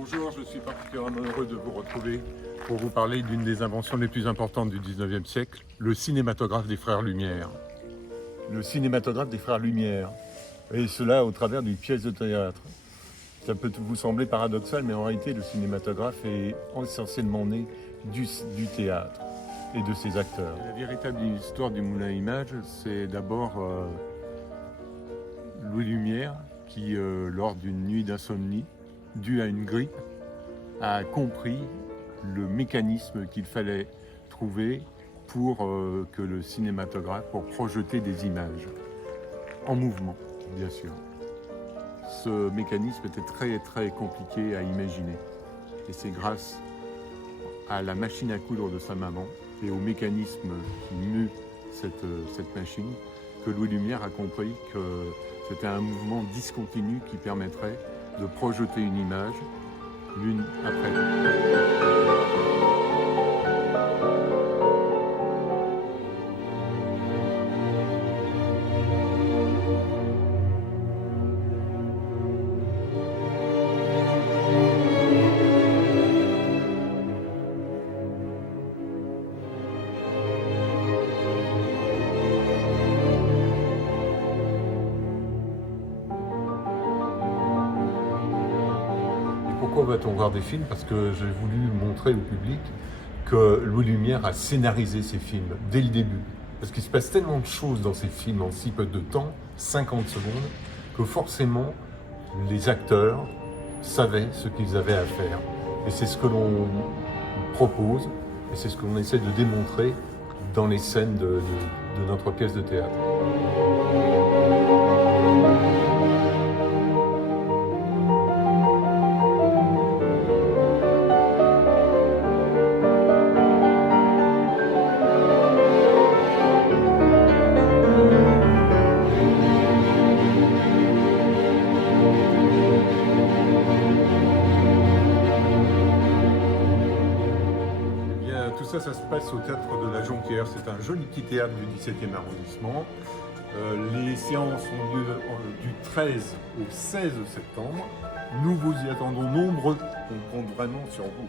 Bonjour, je suis particulièrement heureux de vous retrouver pour vous parler d'une des inventions les plus importantes du 19e siècle, le cinématographe des frères Lumière. Le cinématographe des frères Lumière, et cela au travers d'une pièce de théâtre. Ça peut vous sembler paradoxal, mais en réalité, le cinématographe est essentiellement né du théâtre et de ses acteurs. La véritable histoire du moulin à images, c'est d'abord Louis Lumière qui, lors d'une nuit d'insomnie, due à une grippe, a compris le mécanisme qu'il fallait trouver pour que le cinématographe, pour projeter des images en mouvement, bien sûr. Ce mécanisme était très compliqué à imaginer. Et c'est grâce à la machine à coudre de sa maman et au mécanisme qui mue cette machine que Louis Lumière a compris que c'était un mouvement discontinu qui permettrait de projeter une image l'une après l'autre. Pourquoi va-t-on voir des films? Parce que j'ai voulu montrer au public que Louis Lumière a scénarisé ses films dès le début. Parce qu'il se passe tellement de choses dans ces films en si peu de temps, 50 secondes, que forcément les acteurs savaient ce qu'ils avaient à faire. Et c'est ce que l'on propose, et c'est ce que l'on essaie de démontrer dans les scènes de notre pièce de théâtre. Tout ça, ça se passe au théâtre de la Jonquière. C'est un joli petit théâtre du 17e arrondissement. Les séances ont lieu du 13 au 16 septembre. Nous vous y attendons nombreux. On compte vraiment sur vous.